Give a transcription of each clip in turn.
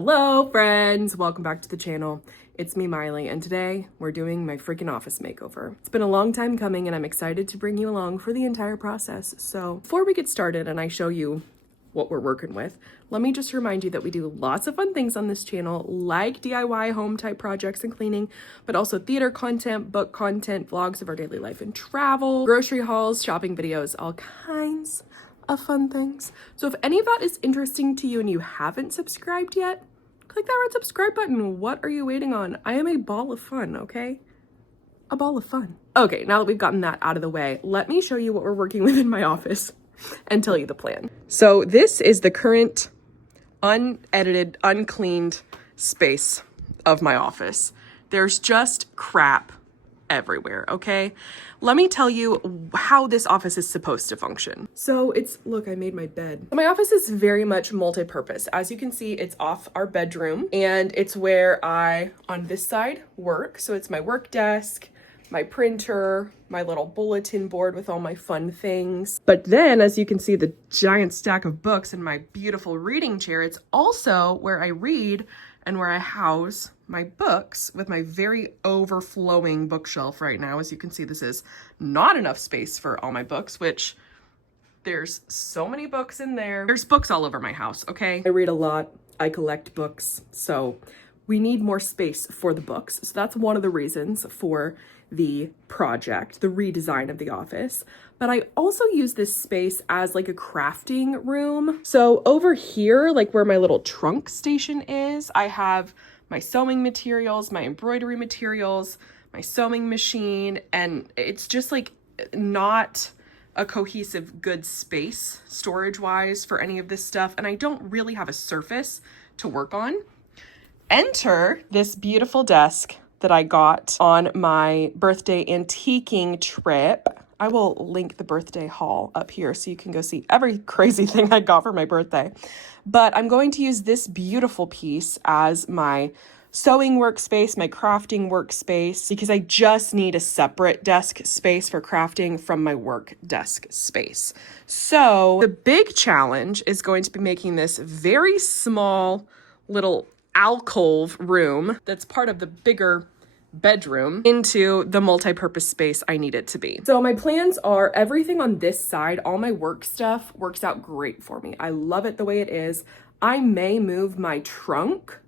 Hello friends, welcome back to the channel. It's me, Maile, and today we're doing my freaking office makeover. It's been a long time coming and I'm excited to bring you along for the entire process. So before we get started and I show you what we're working with, let me just remind you that we do lots of fun things on this channel, like DIY home type projects and cleaning, but also theater content, book content, vlogs of our daily life and travel, grocery hauls, shopping videos, all kinds of fun things. So if any of that is interesting to you and you haven't subscribed yet, click that red subscribe button. What are you waiting on? I am a ball of fun, okay? A ball of fun. Okay, now that we've gotten that out of the way, let me show you what we're working with in my office and tell you the plan. So this is the current unedited, uncleaned space of my office. There's just crap everywhere, okay? Let me tell you how this office is supposed to function. So look, I made my bed. My office is very much multi-purpose. As you can see, it's off our bedroom and it's where I, on this side, work. So it's my work desk, my printer, my little bulletin board with all my fun things. But then, as you can see, the giant stack of books and my beautiful reading chair, it's also where I read and where I house my books with my very overflowing bookshelf right now. As you can see, this is not enough space for all my books, which there's so many books in there. There's books all over my house, okay? I read a lot, I collect books, so we need more space for the books. So that's one of the reasons for the project, the redesign of the office. But I also use this space as like a crafting room. So over here, like where my little trunk station is, I have my sewing materials, my embroidery materials, my sewing machine, and it's just like not a cohesive good space storage wise for any of this stuff. And I don't really have a surface to work on. Enter this beautiful desk that I got on my birthday antiquing trip. I will link the birthday haul up here so you can go see every crazy thing I got for my birthday. But I'm going to use this beautiful piece as my sewing workspace, my crafting workspace, because I just need a separate desk space for crafting from my work desk space. So the big challenge is going to be making this very small little alcove room that's part of the bigger bedroom into the multi-purpose space I need it to be. So my plans are everything on this side, all my work stuff works out great for me. I love it the way it is. I may move my trunk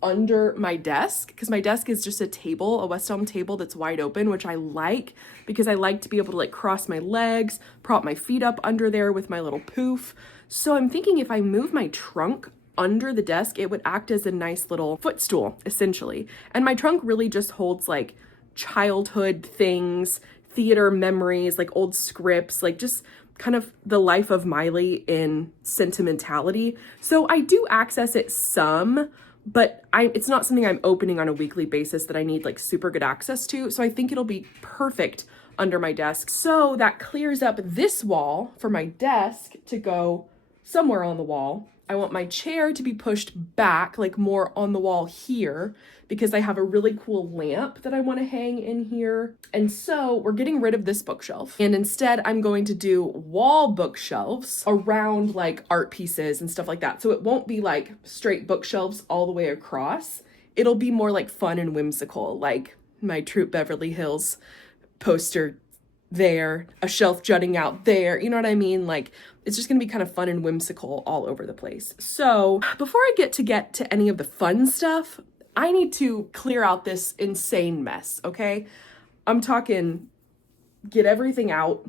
under my desk because my desk is just a table, a West Elm table that's wide open, which I like because I like to be able to like cross my legs, prop my feet up under there with my little poof. So I'm thinking if I move my trunk under the desk, it would act as a nice little footstool, essentially. And my trunk really just holds like childhood things, theater memories, like old scripts, like just kind of the life of Maile in sentimentality. So I do access it some, but it's not something I'm opening on a weekly basis that I need like super good access to. So I think it'll be perfect under my desk. So that clears up this wall for my desk to go somewhere on the wall. I want my chair to be pushed back, like more on the wall here, because I have a really cool lamp that I want to hang in here. And so we're getting rid of this bookshelf. And instead, I'm going to do wall bookshelves around like art pieces and stuff like that. So it won't be like straight bookshelves all the way across. It'll be more like fun and whimsical, like my Troop Beverly Hills poster there, a shelf jutting out there, you know what I mean? Like, it's just gonna be kind of fun and whimsical all over the place. So before I get to any of the fun stuff, I need to clear out this insane mess, okay? I'm talking get everything out,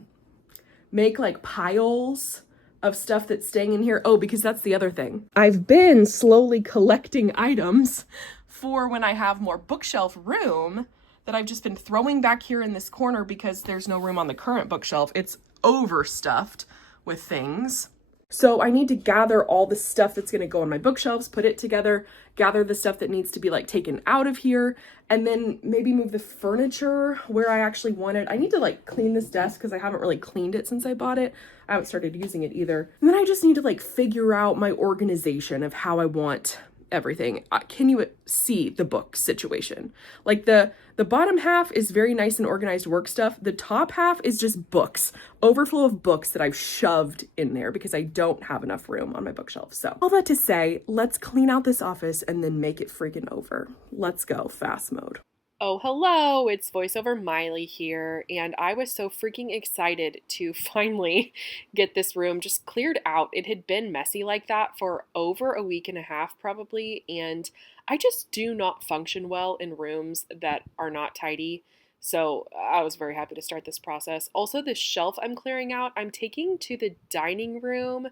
make like piles of stuff that's staying in here. Oh, because that's the other thing. I've been slowly collecting items for when I have more bookshelf room that I've just been throwing back here in this corner because there's no room on the current bookshelf. It's overstuffed with things. So I need to gather all the stuff that's gonna go on my bookshelves, put it together, gather the stuff that needs to be like taken out of here, and then maybe move the furniture where I actually want it. I need to like clean this desk because I haven't really cleaned it since I bought it. I haven't started using it either. And then I just need to like figure out my organization of how I want everything. Can you see the book situation? Like the bottom half is very nice and organized work stuff. The top half is just books, overflow of books that I've shoved in there because I don't have enough room on my bookshelf. So all that to say, let's clean out this office and then make it freaking over. Let's go fast mode. Oh, hello, it's voiceover Maile here, and I was so freaking excited to finally get this room just cleared out. It had been messy like that for over a week and a half probably, and I just do not function well in rooms that are not tidy, so I was very happy to start this process. Also, the shelf I'm clearing out, I'm taking to the dining room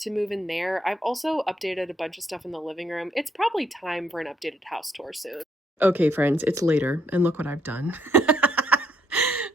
to move in there. I've also updated a bunch of stuff in the living room. It's probably time for an updated house tour soon. Okay, friends, it's later, and look what I've done.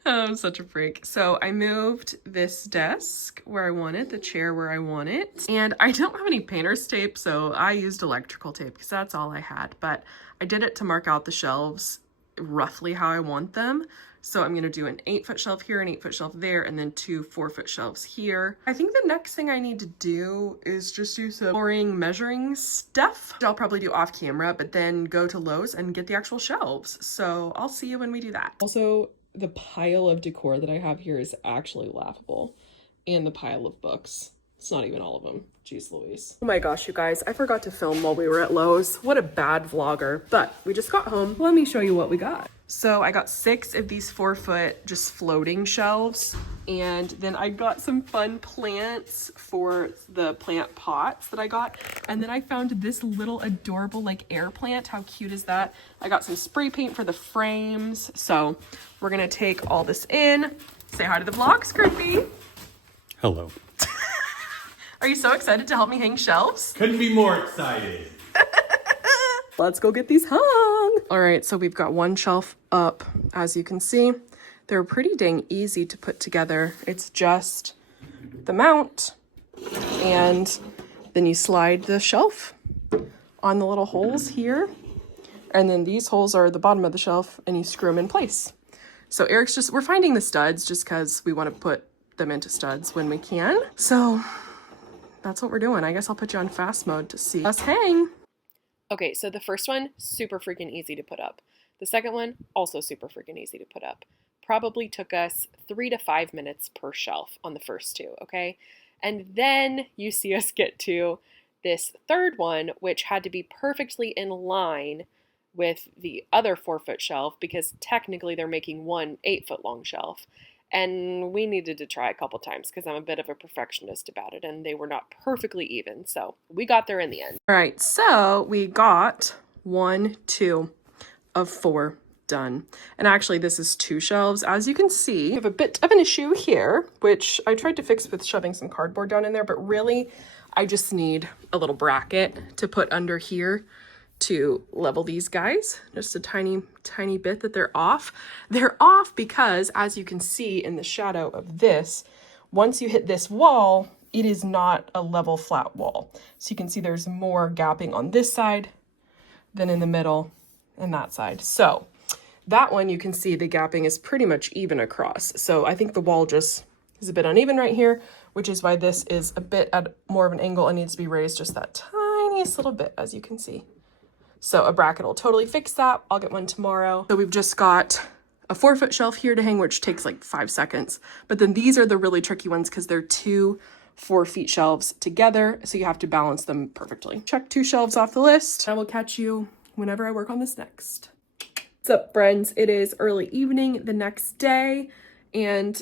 I'm such a freak. So I moved this desk where I want it, the chair where I want it, and I don't have any painter's tape, so I used electrical tape because that's all I had, but I did it to mark out the shelves roughly how I want them. So I'm gonna do an 8-foot shelf here, an 8-foot shelf there, and then 2 4-foot shelves here. I think the next thing I need to do is just do some boring measuring stuff. I'll probably do off camera, but then go to Lowe's and get the actual shelves. So I'll see you when we do that. Also, the pile of decor that I have here is actually laughable. And the pile of books. It's not even all of them. Jeez Louise. Oh my gosh, you guys, I forgot to film while we were at Lowe's. What a bad vlogger. But we just got home. Let me show you what we got. So I got 6 of these 4-foot just floating shelves. And then I got some fun plants for the plant pots that I got. And then I found this little adorable like air plant. How cute is that? I got some spray paint for the frames. So we're gonna take all this in. Say hi to the vlog, Scrippy. Hello. Are you so excited to help me hang shelves? Couldn't be more excited. Let's go get these hung. All right, so we've got one shelf up. As you can see, they're pretty dang easy to put together. It's just the mount, and then you slide the shelf on the little holes here. And then these holes are the bottom of the shelf, and you screw them in place. So we're finding the studs just because we want to put them into studs when we can. So that's what we're doing. I guess I'll put you on fast mode to see us hang. Okay, so the first one, super freaking easy to put up. The second one, also super freaking easy to put up. Probably took us 3 to 5 minutes per shelf on the first 2, okay? And then you see us get to this third one, which had to be perfectly in line with the other 4-foot shelf because technically they're making one 8-foot long shelf. And we needed to try a couple times because I'm a bit of a perfectionist about it and they were not perfectly even. So we got there in the end. All right, so we got 1, 2 of 4 done. And actually this is 2 shelves. As you can see, we have a bit of an issue here, which I tried to fix with shoving some cardboard down in there, but really I just need a little bracket to put under here to level these guys, just a tiny bit that they're off. They're off because, as you can see in the shadow of this, once you hit this wall, it is not a level flat wall. So you can see there's more gapping on this side than in the middle and that side. So that one, you can see the gapping is pretty much even across. So I think the wall just is a bit uneven right here, which is why this is a bit at more of an angle and needs to be raised just that tiniest little bit, as you can see. So a bracket will totally fix that. I'll get one tomorrow. So we've just got a 4-foot shelf here to hang, which takes like 5 seconds. But then these are the really tricky ones because they're 2 4-foot shelves together. So you have to balance them perfectly. Check 2 shelves off the list. I will catch you whenever I work on this next. What's up, friends? It is early evening the next day and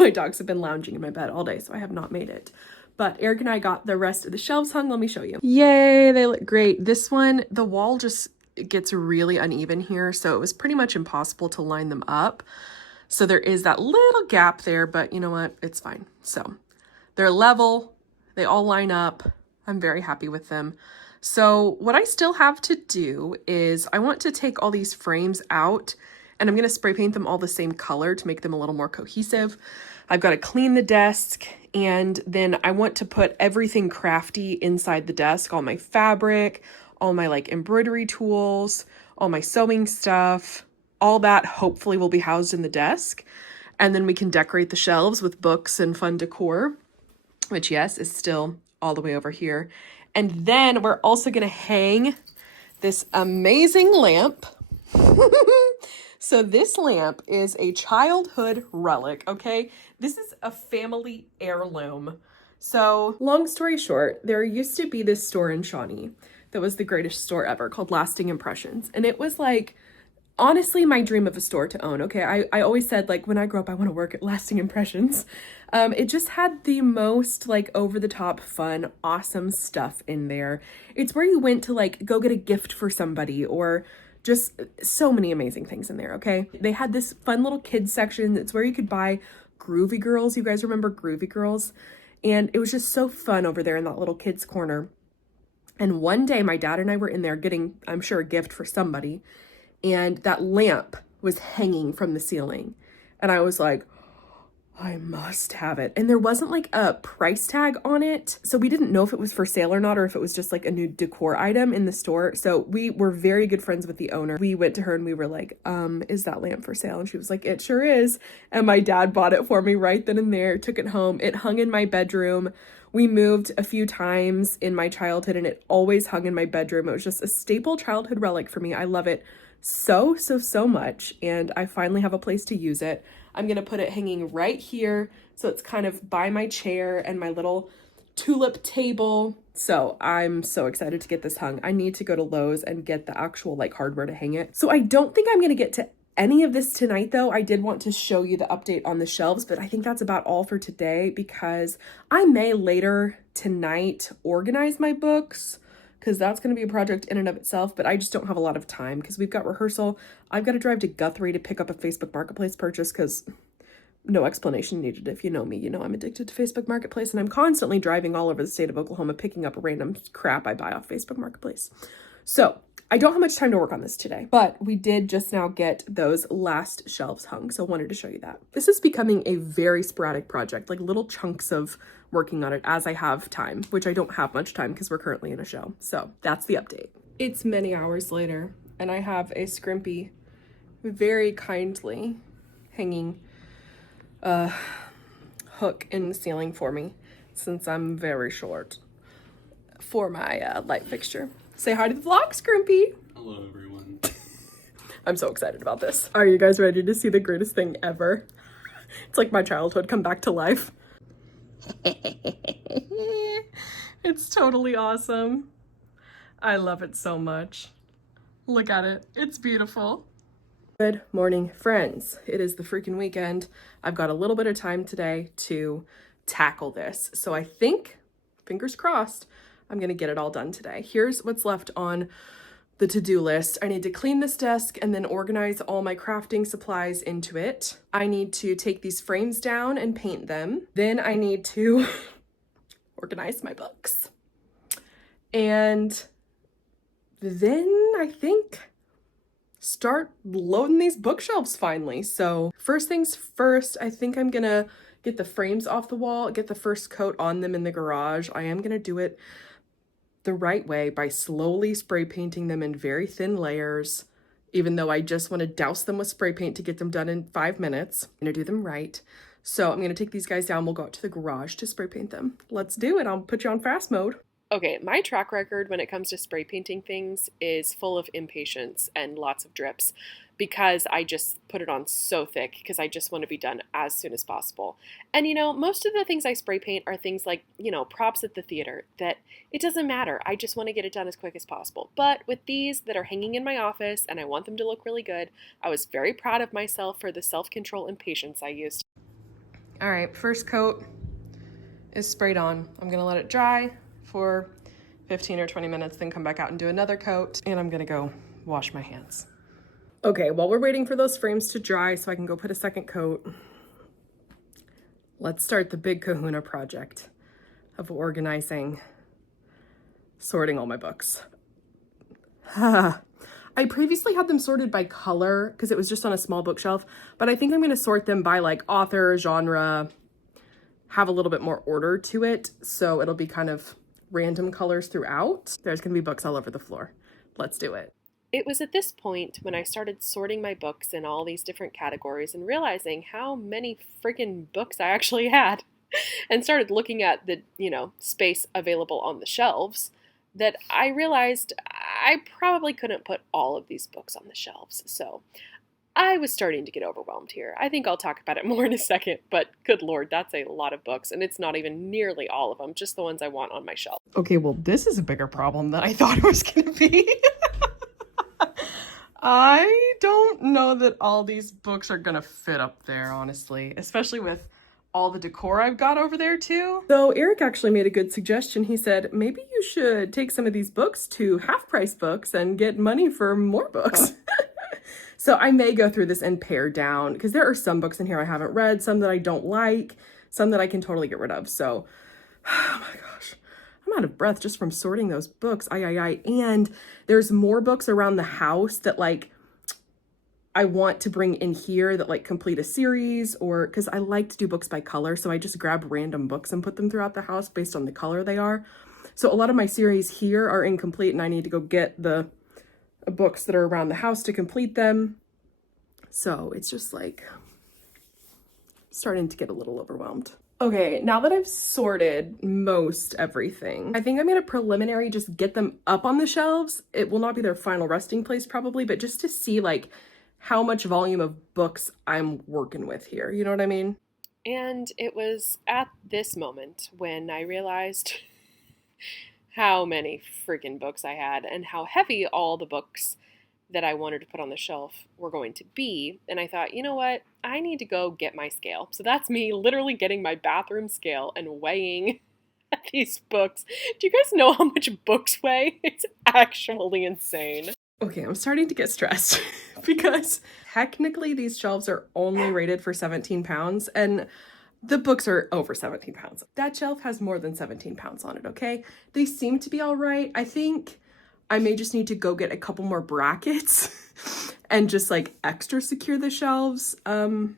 my dogs have been lounging in my bed all day, so I have not made it. But Eric and I got the rest of the shelves hung. Let me show you. Yay, they look great. This one, the wall just gets really uneven here, so it was pretty much impossible to line them up. So there is that little gap there, but you know what? It's fine. So they're level. They all line up. I'm very happy with them. So what I still have to do is I want to take all these frames out and I'm going to spray paint them all the same color to make them a little more cohesive. I've got to clean the desk, and then I want to put everything crafty inside the desk, all my fabric, all my like embroidery tools, all my sewing stuff, all that hopefully will be housed in the desk. And then we can decorate the shelves with books and fun decor, which yes, is still all the way over here. And then we're also going to hang this amazing lamp. So this lamp is a childhood relic, okay? This is a family heirloom. So long story short, there used to be this store in Shawnee that was the greatest store ever called Lasting Impressions. And it was like, honestly, my dream of a store to own, okay? I always said, like, when I grow up, I want to work at Lasting Impressions. It just had the most, like, over-the-top fun, awesome stuff in there. It's where you went to, like, go get a gift for somebody or just so many amazing things in there, okay? They had this fun little kids section. It's where you could buy Groovy Girls. You guys remember Groovy Girls? And it was just so fun over there in that little kids corner. And one day my dad and I were in there getting, I'm sure, a gift for somebody. And that lamp was hanging from the ceiling. And I was like, I must have it. And there wasn't like a price tag on it. So we didn't know if it was for sale or not, or if it was just like a new decor item in the store. So we were very good friends with the owner. We went to her and we were like, is that lamp for sale? And she was like, it sure is. And my dad bought it for me right then and there, took it home. It hung in my bedroom. We moved a few times in my childhood and it always hung in my bedroom. It was just a staple childhood relic for me. I love it so much. And I finally have a place to use it. I'm going to put it hanging right here. So it's kind of by my chair and my little tulip table. So I'm so excited to get this hung. I need to go to Lowe's and get the actual like hardware to hang it. So I don't think I'm going to get to any of this tonight though. I did want to show you the update on the shelves, but I think that's about all for today because I may later tonight organize my books because that's going to be a project in and of itself, but I just don't have a lot of time because we've got rehearsal. I've got to drive to Guthrie to pick up a Facebook Marketplace purchase because no explanation needed. If you know me, you know I'm addicted to Facebook Marketplace and I'm constantly driving all over the state of Oklahoma picking up random crap I buy off Facebook Marketplace. So I don't have much time to work on this today, but we did just now get those last shelves hung, so I wanted to show you that. This is becoming a very sporadic project, like little chunks of working on it as I have time, which I don't have much time because we're currently in a show. So that's the update. It's many hours later, and I have a Scrimpy very kindly hanging a hook in the ceiling for me since I'm very short for my light fixture. Say hi to the vlog, Scrimpy. Hello, everyone. I'm so excited about this. Are you guys ready to see the greatest thing ever? It's like my childhood come back to life. It's totally awesome. I love it so much. Look at it. It's beautiful. Good morning, friends. It is the freaking weekend. I've got a little bit of time today to tackle this. So I think, fingers crossed, I'm going to get it all done today. Here's what's left on the to-do list. I need to clean this desk and then organize all my crafting supplies into it. I need to take these frames down and paint them. Then I need to organize my books. And then I think start loading these bookshelves finally. So first things first, I think I'm going to get the frames off the wall, get the first coat on them in the garage. I am going to do it the right way by slowly spray painting them in very thin layers, even though I just want to douse them with spray paint to get them done in 5 minutes. I'm going to do them right. So I'm going to take these guys down. We'll go out to the garage to spray paint them. Let's do it. I'll put you on fast mode. Okay, my track record when it comes to spray painting things is full of impatience and lots of drips because I just put it on so thick because I just want to be done as soon as possible. And you know, most of the things I spray paint are things like, you know, props at the theater that it doesn't matter. I just want to get it done as quick as possible. But with these that are hanging in my office and I want them to look really good, I was very proud of myself for the self-control and patience I used. All right, first coat is sprayed on. I'm going to let it dry for 15 or 20 minutes, then come back out and do another coat, and I'm gonna go wash my hands. Okay, while we're waiting for those frames to dry so I can go put a second coat, let's start the big kahuna project of organizing, sorting all my books. I previously had them sorted by color because it was just on a small bookshelf, but I think I'm gonna sort them by like author, genre, have a little bit more order to it, so it'll be kind of random colors throughout. There's gonna be books all over the floor. Let's do it. It was at this point when I started sorting my books in all these different categories and realizing how many freaking books I actually had and started looking at the, you know, space available on the shelves that I realized I probably couldn't put all of these books on the shelves, so I was starting to get overwhelmed here. I think I'll talk about it more in a second, but good lord, that's a lot of books, and it's not even nearly all of them, just the ones I want on my shelf. Okay, well, this is a bigger problem than I thought it was going to be. I don't know that all these books are going to fit up there, honestly, especially with all the decor I've got over there too. So Eric actually made a good suggestion. He said, maybe you should take some of these books to half-price books and get money for more books. So I may go through this and pare down because there are some books in here I haven't read, some that I don't like, some that I can totally get rid of. So, oh my gosh, I'm out of breath just from sorting those books. And there's more books around the house that like I want to bring in here that like complete a series, or because I like to do books by color. So I just grab random books and put them throughout the house based on the color they are. So a lot of my series here are incomplete and I need to go get the books that are around the house to complete them. So it's just like starting to get a little overwhelmed. Okay, now that I've sorted most everything, I think I'm gonna preliminary just get them up on the shelves. It will not be their final resting place probably, but just to see like how much volume of books I'm working with here. You know what I mean? And it was at this moment when I realized how many freaking books I had and how heavy all the books that I wanted to put on the shelf were going to be. And I thought, you know what? I need to go get my scale. So that's me literally getting my bathroom scale and weighing these books. Do you guys know how much books weigh? It's actually insane. Okay, I'm starting to get stressed because technically these shelves are only rated for 17 pounds and the books are over 17 pounds. That shelf has more than 17 pounds on it, okay? They seem to be all right. I think I may just need to go get a couple more brackets and just like extra secure the shelves. So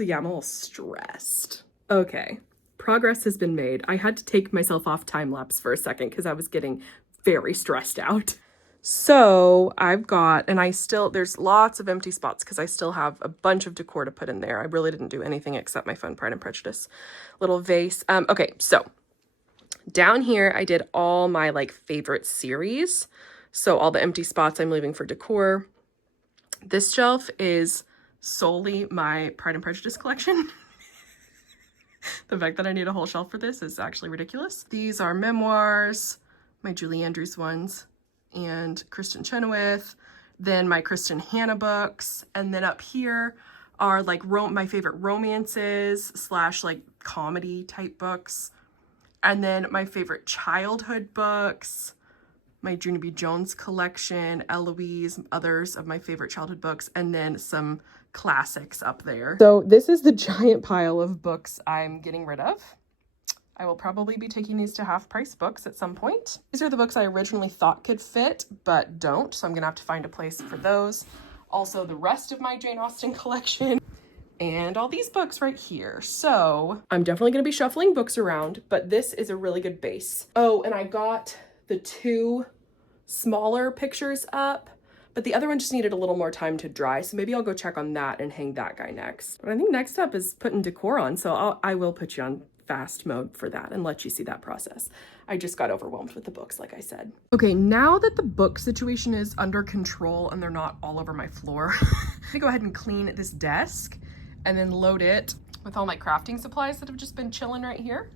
yeah, I'm a little stressed. Okay, progress has been made. I had to take myself off time lapse for a second because I was getting very stressed out. So I've got, and there's lots of empty spots because I still have a bunch of decor to put in there. I really didn't do anything except my fun Pride and Prejudice little vase. Okay, so down here I did all my like favorite series. So all the empty spots I'm leaving for decor. This shelf is solely my Pride and Prejudice collection. The fact that I need a whole shelf for this is actually ridiculous. These are memoirs, my Julie Andrews ones, and Kristen Chenoweth, then my Kristen Hanna books, and then up here are like my favorite romances / like comedy type books, and then my favorite childhood books, my Junie B. Jones collection, Eloise, others of my favorite childhood books, and then some classics up there. So this is the giant pile of books I'm getting rid of. I will probably be taking these to half-price books at some point. These are the books I originally thought could fit, but don't, so I'm gonna have to find a place for those. Also, the rest of my Jane Austen collection, and all these books right here. So I'm definitely gonna be shuffling books around, but this is a really good base. Oh, and I got the 2 smaller pictures up, but the other one just needed a little more time to dry, so maybe I'll go check on that and hang that guy next. But I think next up is putting decor on, so I will put you on fast mode for that and let you see that process. I just got overwhelmed with the books, like I said. Okay, now that the book situation is under control and they're not all over my floor, I'm gonna go ahead and clean this desk and then load it with all my crafting supplies that have just been chilling right here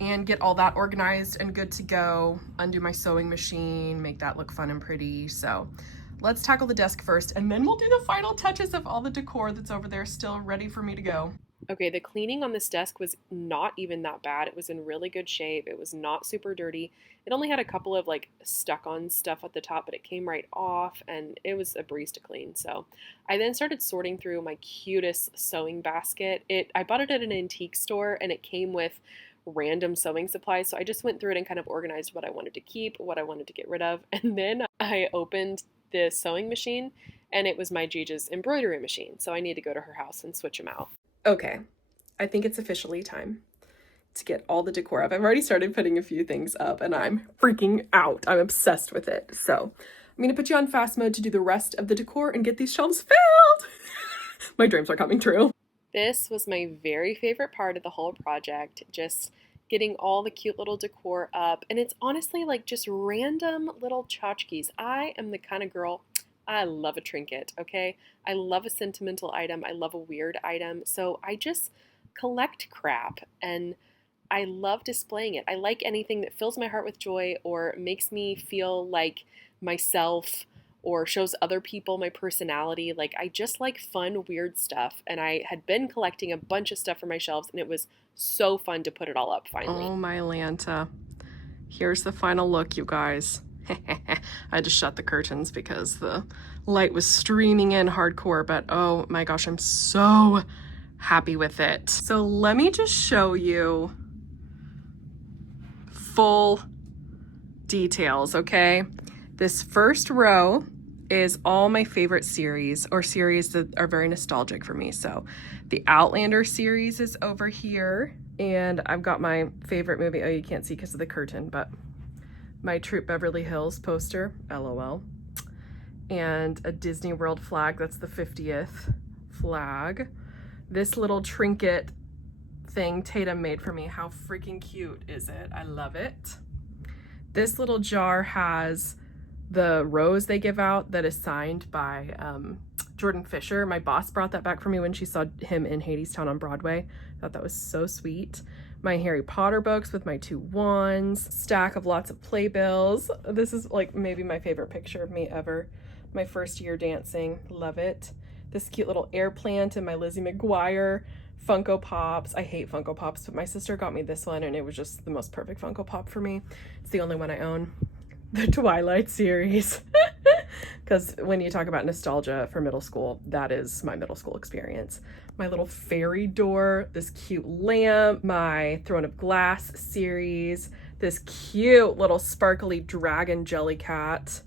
and get all that organized and good to go. Undo my sewing machine, make that look fun and pretty. So let's tackle the desk first and then we'll do the final touches of all the decor that's over there still ready for me to go. Okay, the cleaning on this desk was not even that bad. It was in really good shape. It was not super dirty. It only had a couple of like stuck on stuff at the top, but it came right off and it was a breeze to clean. So I then started sorting through my cutest sewing basket. I bought it at an antique store and it came with random sewing supplies. So I just went through it and kind of organized what I wanted to keep, what I wanted to get rid of. And then I opened the sewing machine and it was my Gigi's embroidery machine. So I need to go to her house and switch them out. Okay, I think it's officially time to get all the decor up. I've already started putting a few things up and I'm freaking out. I'm obsessed with it. So I'm gonna put you on fast mode to do the rest of the decor and get these shelves filled. My dreams are coming true. This was my very favorite part of the whole project, just getting all the cute little decor up. And it's honestly like just random little tchotchkes. I am the kind of girl, I love a trinket, okay? I love a sentimental item. I love a weird item. So I just collect crap and I love displaying it. I like anything that fills my heart with joy or makes me feel like myself or shows other people my personality. Like, I just like fun, weird stuff. And I had been collecting a bunch of stuff for my shelves, and it was so fun to put it all up finally. Oh my Lanta. Here's the final look, you guys. I just shut the curtains because the light was streaming in hardcore, but oh my gosh, I'm so happy with it. So let me just show you full details, okay? This first row is all my favorite series, or series that are very nostalgic for me. So the Outlander series is over here, and I've got my favorite movie. Oh, you can't see because of the curtain, but my Troop Beverly Hills poster, LOL, and a Disney World flag. That's the 50th flag. This little trinket thing Tatum made for me. How freaking cute is it? I love it. This little jar has the rose they give out that is signed by Jordan Fisher. My boss brought that back for me when she saw him in Hadestown on Broadway. I thought that was so sweet. My Harry Potter books with my 2 wands, stack of lots of playbills. This is like maybe my favorite picture of me ever. My first year dancing, love it. This cute little air plant and my Lizzie McGuire Funko Pops. I hate Funko Pops, but my sister got me this one and it was just the most perfect Funko Pop for me. It's the only one I own. The Twilight series. Because when you talk about nostalgia for middle school, that is my middle school experience. My little fairy door, this cute lamp, my Throne of Glass series, this cute little sparkly dragon jelly cat,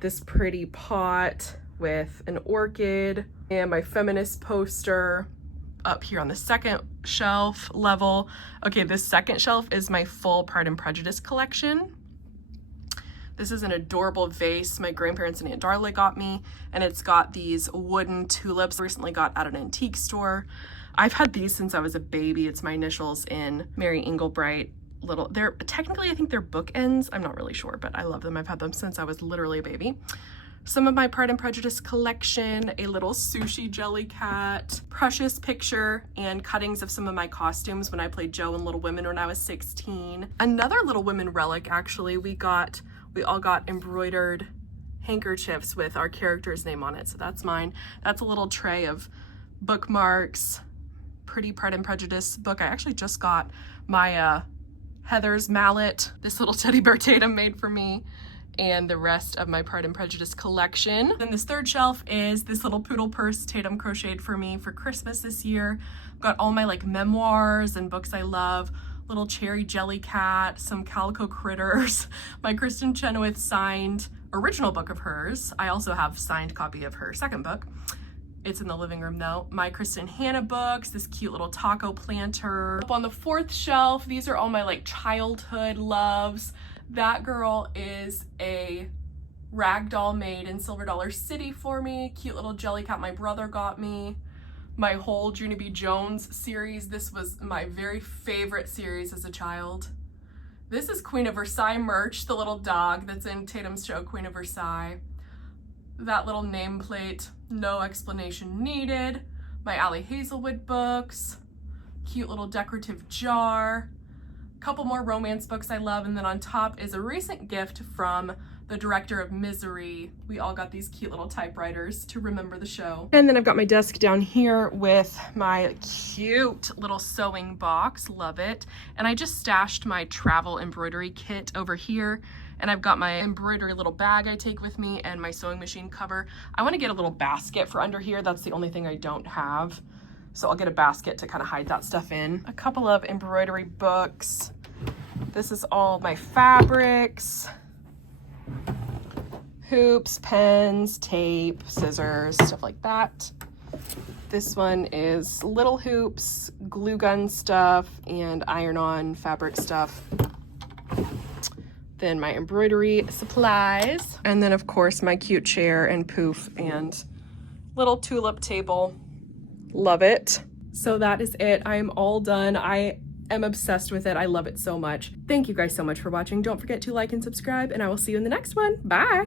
this pretty pot with an orchid, and my feminist poster up here on the second shelf level. Okay, this second shelf is my full Pride and Prejudice collection. This is an adorable vase my grandparents and Aunt Darla got me, and it's got these wooden tulips I recently got at an antique store. I've had these since I was a baby. It's my initials in Mary Englebright. They're technically, I think they're bookends. I'm not really sure, but I love them. I've had them since I was literally a baby. Some of my Pride and Prejudice collection, a little sushi jelly cat, precious picture, and cuttings of some of my costumes when I played Jo in Little Women when I was 16. Another Little Women relic, actually, we all got embroidered handkerchiefs with our character's name on it, so that's mine. That's a little tray of bookmarks, pretty Pride and Prejudice book. I actually just got my Heather's mallet, this little teddy bear Tatum made for me, and the rest of my Pride and Prejudice collection. Then this third shelf is this little poodle purse Tatum crocheted for me for Christmas this year. Got all my like memoirs and books I love, little cherry jelly cat, some calico critters, my Kristen Chenoweth signed original book of hers. I also have signed copy of her second book. It's in the living room though. My Kristen Hannah books, this cute little taco planter. Up on the fourth shelf, these are all my like childhood loves. That girl is a ragdoll made in Silver Dollar City for me. Cute little jelly cat my brother got me. My whole Junie B. Jones series. This was my very favorite series as a child. This is Queen of Versailles merch, the little dog that's in Tatum's show, Queen of Versailles. That little nameplate, no explanation needed. My Allie Hazelwood books, cute little decorative jar, couple more romance books I love, and then on top is a recent gift from the director of Misery. We all got these cute little typewriters to remember the show. And then I've got my desk down here with my cute little sewing box, love it. And I just stashed my travel embroidery kit over here. And I've got my embroidery little bag I take with me and my sewing machine cover. I want to get a little basket for under here. That's the only thing I don't have. So I'll get a basket to kind of hide that stuff in. A couple of embroidery books. This is all my fabrics. Hoops, pens, tape, scissors, stuff like that. This one is little hoops, glue gun stuff, and iron-on fabric stuff. Then my embroidery supplies. And then of course my cute chair and poof and little tulip table. Love it. So that is it. I am all done. I am obsessed with it. I love it so much. Thank you guys so much for watching. Don't forget to like and subscribe, and I will see you in the next one. Bye!